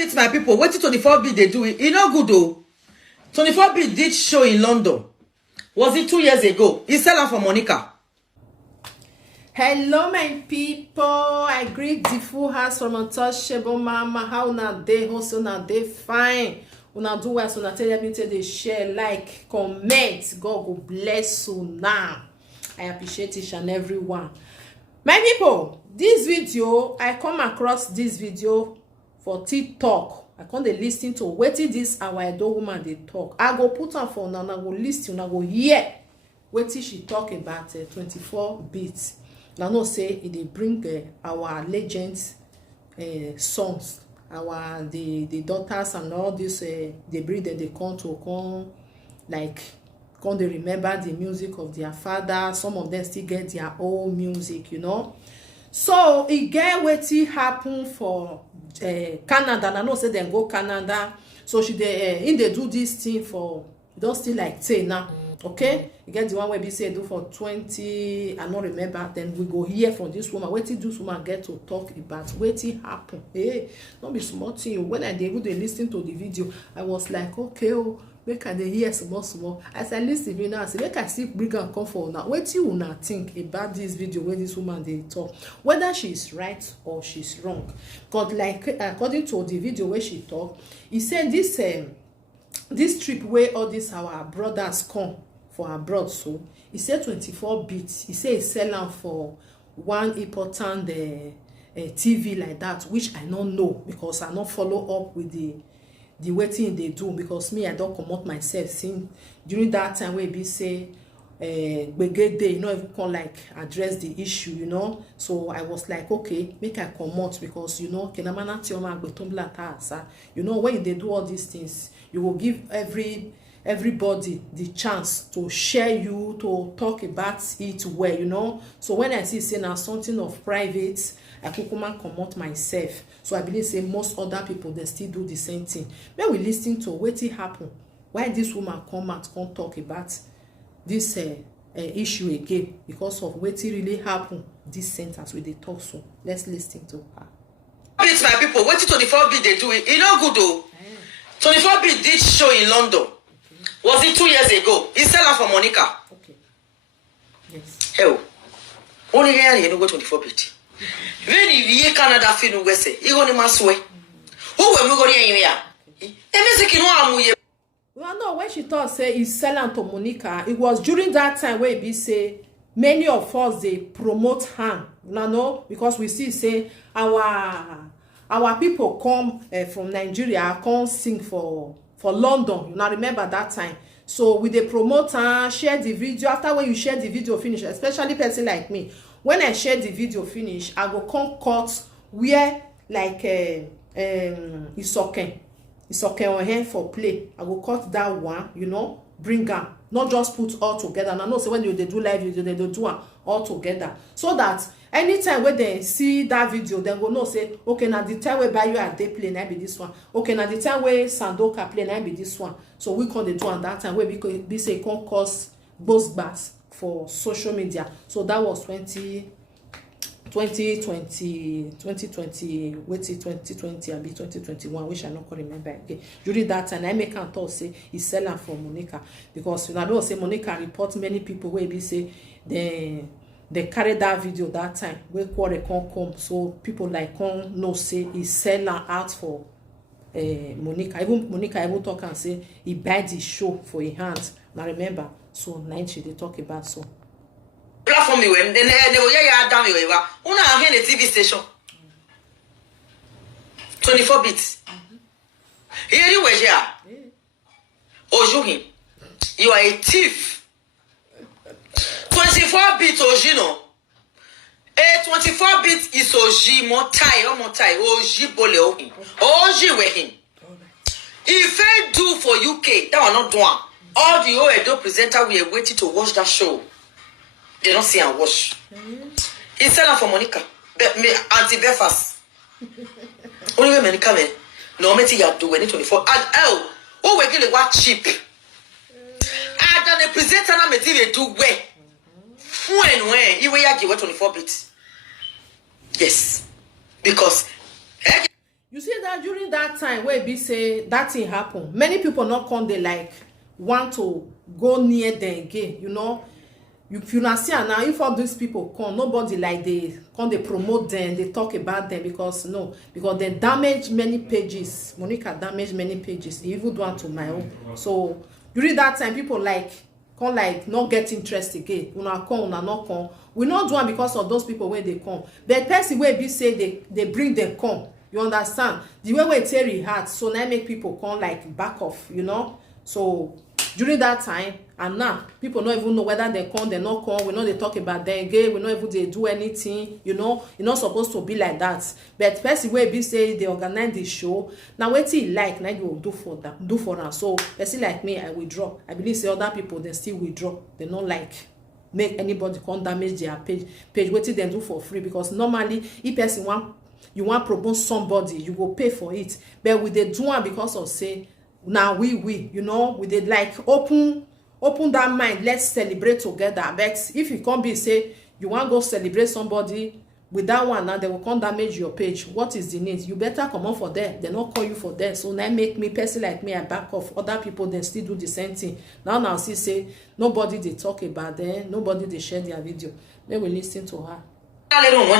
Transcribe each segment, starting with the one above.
bit, my people. What 24 bit they do it? You know good though. 24 bit did show in London. Was it 2 years ago? He sell for Monica. Hello my people, I greet the full house from Untouchable Mama. How una dey? Hope una dey fine. Una do well, so una tell me they share, like, comment. God go bless you now. I appreciate each and every one. My people, this video, I come across this video for TikTok. I come dey listen to wetin this our Edo woman dey talk. I go put am for una, I go listen, I go hear wetin she talk about 24 bits. Now no say it dey bring our legends songs, our the daughters and all this they bring them, they come like they remember the music of their father. Some of them still get their own music, you know. So it get wetin happen for Canada. And I know say them go Canada, so she they do this thing for don't still like say now. Okay, you get the one where we say do for 20, I don't remember. Then we go hear from this woman. Wait till this woman get to talk about wetin happen. Hey, don't be small thing. When I able to listen to the video, I was like, okay, oh, make I hear small. As I listen to now, I say make I see bring and come for now. What you wanna think about this video where this woman they talk, whether she's right or she's wrong? Because like according to the video where she talk, he said this trip where all these our brothers come for abroad, so he said 24 bits. He said he sell am for one important TV like that, which I don't know because I don't follow up with the wetin they do, because me I don't comot myself since during that time where be say gbege day, you know, if you can like address the issue, you know. So I was like, okay, make I comot, because you know you know, when they do all these things, you will give everybody the chance to share you, to talk about it well, you know. So when I see say now something of private, I kukuma comot myself. So I believe say most other people they still do the same thing. When we listen to wetin happen, why this woman come talk about this issue again, because of wetin really happen this sentence with the talk. So let's listen to her. It's my people. Wetin 24 bit they do it? You know good though. 24 bit did show in London. Was it 2 years ago? He sell for Monica. Okay. Yes. Hell. Only here you know go 24 bit. When you Canada feel no say, you go to Maswe. Who will we go here? Well, no, when she thought say he's selling to Monica, it was during that time where he say many of us they promote her. No, because we see say our people come from Nigeria, come sing for London. You now remember that time. So with the promoter, share the video. After when you share the video finish, especially person like me, when I share the video finish, I go come cut where like it's okay on hand for play. I go cut that one, you know, bring am, not just put all together. And I know so when they do live video, they do them all together, so that anytime when they see that video, they go know say, okay, now the time where Bayo and they play, now be this one. Okay, now the time where Sandoka play, now be this one. So we can do on that time where we could be say can cause both bars for social media. So that was 2020, wait till 2020 and be 2021, which I not can remember again. During that time, I make and talk say he's selling for Monica, because you know, I don't say Monica report many people where be say they carry that video that time where quarry come, so people like come no say he's selling out for Monica. Even Monica even talk and say he buy the show for his hands. Now remember, so 90 they talk about so. Platform you when they will yeah down you ever. Una here the TV station. 24 bits. Here you were here. Ojuhin. You are a thief. 24 bits Ojino. 24 bits is Oji Motai Oji Bole Ohin. Oji Wehin. If I do for UK, that will not do one. All the Oedo presenter we are waiting to watch that show. They don't see and watch. He sell for Monica. Anti-Belfast. Only when Monica me. No matter you do any 24. And oh, we get what cheap. And then the presenter na material do when you will give 24 bits. Yes. Because You see that during that time where be say that thing happen, many people not come, they like want to go near them again, you know. If you not see now, if all these people come, nobody like they come, they promote them, they talk about them, because they damage many pages. Monica damaged many pages. He even do one to my own. So during that time, people like come like not get interest again. Una come, una not come. We not do one because of those people where they come. But person where be say they bring them come. You understand? The way we tear it hard, so now make people come like back off, you know. So during that time, and now people don't even know whether they come, they not come. We know they talk about them again. We know if they do anything, you know. It's not supposed to be like that. But person where be say they organize the show. Now what he like, now you will do for them, So person like me, I withdraw. I believe say other people they still withdraw. They not like make anybody come damage their page. What they do for free, because normally if person you want promote somebody, you go pay for it. But we dey do one because of say now we you know, we dey like open that mind, let's celebrate together. But if you come be say you want go celebrate somebody with that one, now they will come damage your page. What is the need? You better come on for there. They not call you for there. So now make me person like me, I back off. Other people then still do the same thing. Now see say nobody they talk about them, nobody they share their video. They will listen to her. I don't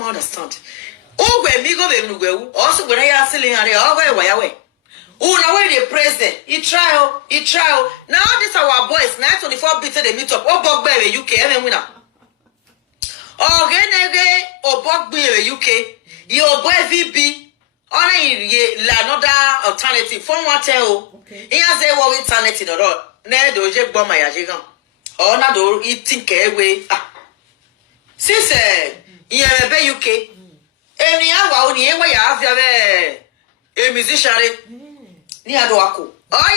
understand. Oh, when me go, also when I ask Celine, I now where the president, he trial. Now this our boys, 924 bits they meet up. Oh, Bog Baby, UK, and winner. Oh, again, Bog Baby, UK. Your boy VB, another alternative. From what tell, he has a war alternative or all. Nedo, Jack Bomber, Yajigan. Oh, not do eating away. Since in a UK, any hour only way you have a musician near Doaku. Oh,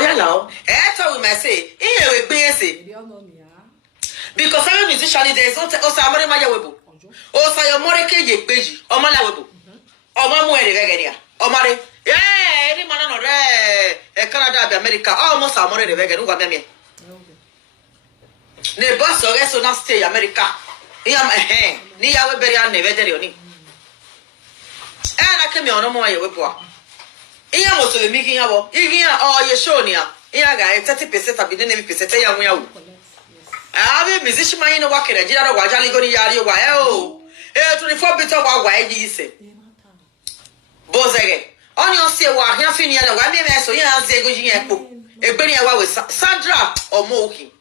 yellow. That's we might say, here we be because I'm a musician, there is not also a money my webo. Also, your Morike page, or Malawebo, or Mamu Vegaria, or Mari. Yeah, any man on Canada, America, almost a more than Vegan who got me. Ne boss or so not stay America. Iam a ni yawe beria ne veterioni. And I came on more your whip. Iam was the making of Igia or Yeshonia. Iaga 30% of the name percent. I have a musician in a walking, a general Wajali Goni Yari, wow. 24 bit of our way, you say. Bozege. On your say, what you're feeling, and one man so you have the good a penny away with Sandra or Moki.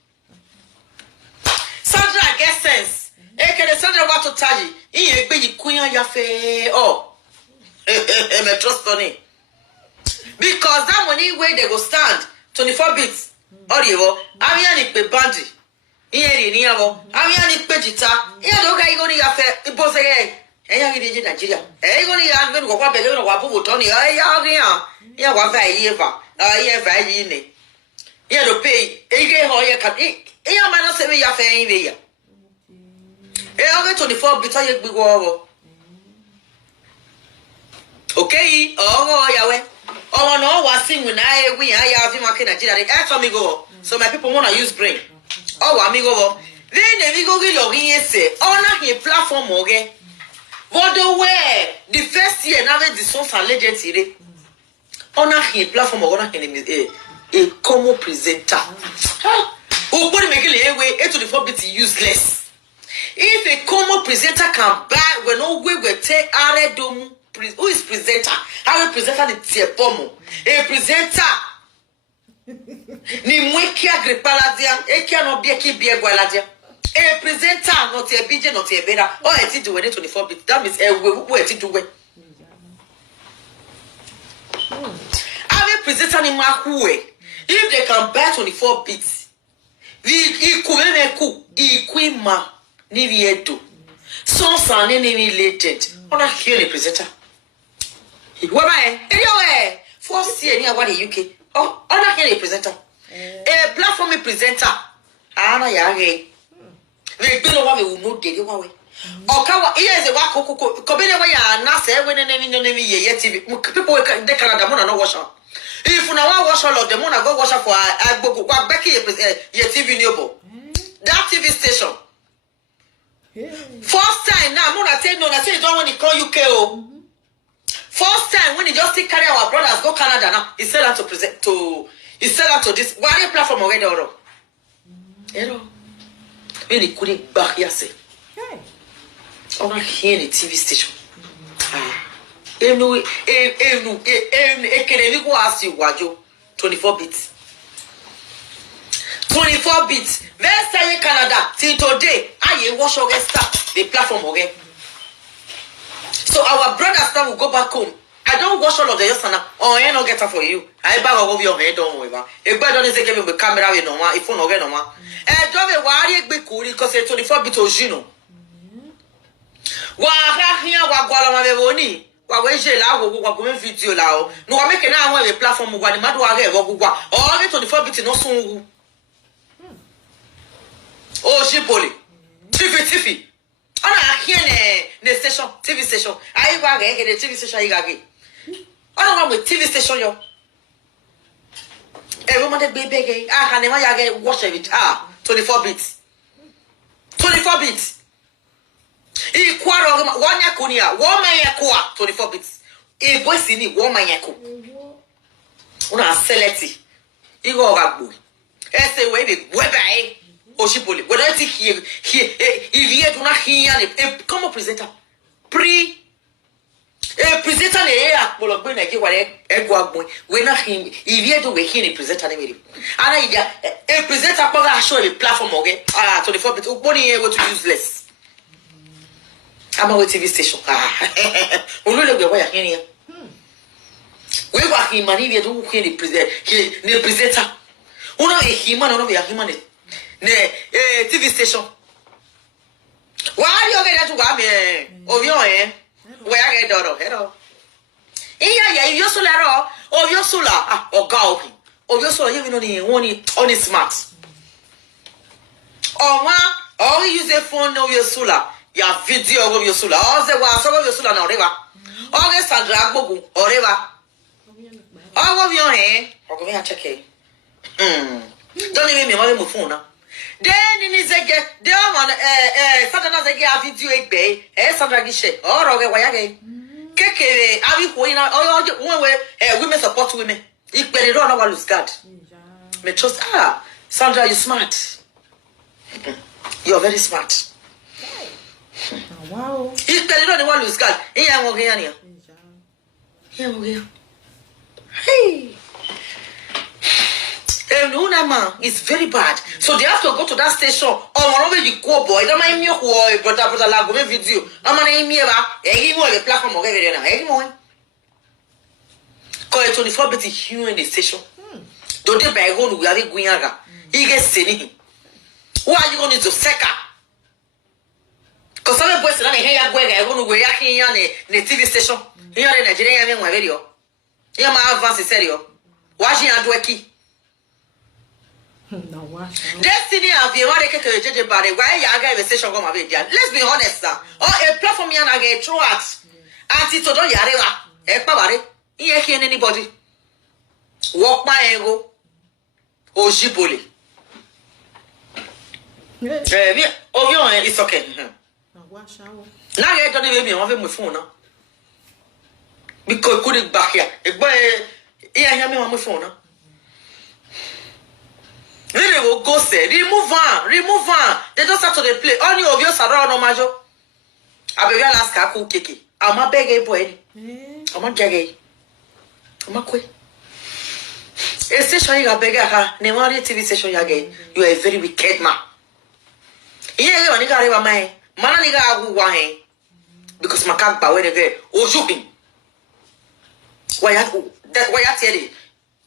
Sandra get sense. Eke Sandra what to tell you. He be queen on your face. Oh, me trust on it. Because that money where they go stand 24 bits. Audio. Amiani pe bandi. Here ni avo. Amiani pe jita. Here do ga igoni ya fe. Boss again. Eya gidi Nigeria. Igoni ya nbe go kwa be no wa bu to ni. Eya ria. Ya wa fa yeva. Ya fa yi ni. Here do pay. Ege ho ye kan. Eya ma no se me ya fa yin be ya. Eya 24 bits ye gbe wo. Okay, oh yawe. Oh no, was sing when we have him in Nigeria. That's how me go. So my people wanna use brain. Oh, amigo. Then we go get your say. Oh, not here platform okay. But the way the first year now the songs are legends here. Oh, not here platform or not a common presenter. Oh, what make it away 84 bits useless. If a common presenter can buy when no way will take Aredom. Who is presenter? How a presenter the Tiepomo? A presenter. Ni mweki agripaladia. Eki no bieki biegwaladia. A presenter not a BJ not a beta. Oh, I did do it 24 bits. That means where to do it. I'm a presenter in my way. If they can buy 24 bits, the equima ni vieto. Sans an enemy legend. On a here a presenter. What I anyway, first year near what the UK. Oh, I'm not here a presenter. A platform presenter. Anna Yagi. We don't want to move the away. Oh, Kawa, here's a wako. Kobina Waya, Nasa, when any yet people can Canada Mona no washer. If you now wash all of the Mona go wash for I book Becky a TV Noble. That TV station. First time now, I'm not saying no, I say you don't want to call UK. Oh. First time when he just take carry our brothers go Canada now, he sell out to present to this one platform already or you know. When he couldn't back here say. I'm not here in the TV station. Enu ekenemi go ask you wajo 24 bits. 24 bits. Let's say Canada till today. I wash or start the platform again. So our brothers now will go back home. I don't wash all of the yosana. Oh, I no get for you. I buy over your head on over. If I don't say give me camera with no one, if phone again no one. And don't be worried be cool because it's 24 bits of Gino. Wa here wa gwala ma beboni. Wa we je la go go video la o. No wa make na one platform go the madu aga e go go. Oh, get 24 bits no sun. Oh, Shipoli. TV. I here the station, TV station. I go again, the TV station I go. I don't know with TV station yo. Everyone that be big. I can never get watch it. 24 bits. 24 bits. Equal one yakunia, 1 man yakua, 24 bits. A voice in it, 1 man yaku. Una select it. You go gabu. Say wait, whereby. Oshipoli, when I think here, if you do not hear it, come a presenter, a presenter, will bring a give away when not him, if you do we hear a presenter, and a presenter, I show a platform again, 24 bit, only able to useless. I'm a TV station. We look the way I hear we were him, and if you do hear the presenter, who know a human or a human. TV station. Why are you going to go me? Oh, you where I get hello. Yeah, you so lero, or your solar, or go, or your solar, you only smart. Or use a phone of your solar, your video of your solar, or the was of your solar, or river. Or the Sandra Bogu, or river. All of your hair, or go and check it. Don't even me my phone. Then in his again, they want Sandra again video a bay, Sandra Gishe, or okay, why again? Keke, I will go in one way, women support women. If they don't know what lose God. Me trust, Sandra, you're smart. You're very smart. Wow. If they don't know what lose God, here. Hey. It's very bad. So they have to go to that station. Oh, whenever you go, boy, don't mind me, brother, like go video. I'm gonna name me about a platform of everything. Call it 24 bit human in the station. Don't they buy home? We are going aga. He gets singing. Why are you going to Seka? Because some boys are here. I'm going to go here in the TV station. Here in Nigeria, I'm in video. Here, my advance serio. Watching and do a key. Destiny of you want to judge about it. Why you gave a station go my video? Let's be honest, sir. Or a platform and I get through acts. Auntie to do yareva. Ekbabare. Here can anybody walk my ego or shipoli. Oh, you it's okay. Now you don't even have my phone now. Because couldn't back here. A boy, yeah, me on my phone now. They will go say, remove on. They just start to the play. Only of yours around no majo. I be last kaku kiki. I'm a beg boy. I'm a jaggy. I'm a quick. A station you beg her. Never TV station you again. You are a very wicked man. Yeah, you only got over my man. Nigga, because my cat power again. Oh, shopping. Why that? Why I tell you?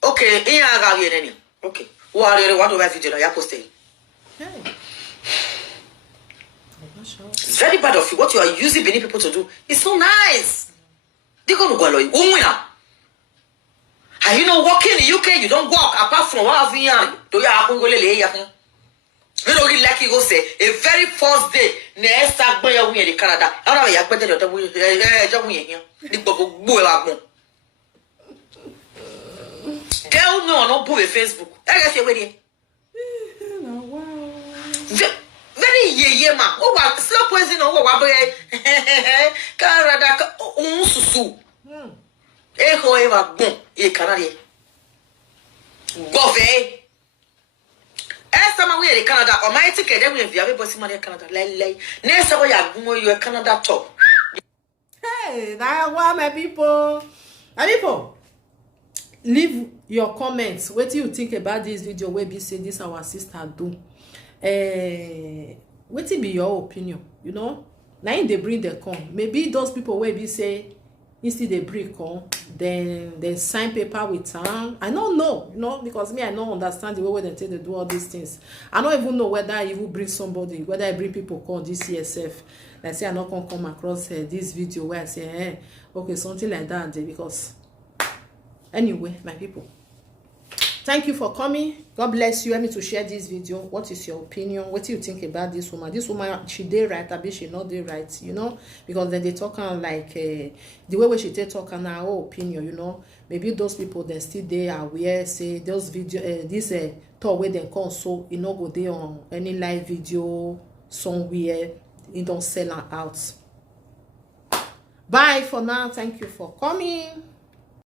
Okay, here I got you. Okay. What do I video? I post it. It's very bad of you. What you are using many people to do is so nice. They're going to go along. And you know, walking in the UK, you don't walk apart from what I've been. Do you have to go to you know, like you go say, a very first day, next boy in Canada. I don't know, you're better than the tell no, no, put Facebook. I guess you're waiting. Very very ye ma. Oh, what slow poison or what Canada susu. Eho eva bon e Canada. Gove. Esama we e Canada o my ticket dem we via we boss money Canada lele. Next we ya gumo you Canada top. Hey, that one my people. My people, leave your comments. What do you think about this video where we say this our sister do? What be your opinion? You know, now they bring the come. Maybe those people where we say instead they bring come, then they sign paper with them. I don't know, you know, because me I don't understand the way they tell they do all these things. I don't even know whether I even bring somebody, whether I bring people call this CSF. Like say I not gonna come across this video where I say, okay, something like that, because anyway, my people, thank you for coming. God bless you. Let me to share this video. What is your opinion? What do you think about this woman? This woman, she did right, I she not did right, you know, because then they talk like the way where she talk on her own opinion, you know. Maybe those people then still they are aware, say those video this talk where they come, so you know, go there on any live video somewhere, you don't sell her out. Bye for now. Thank you for coming.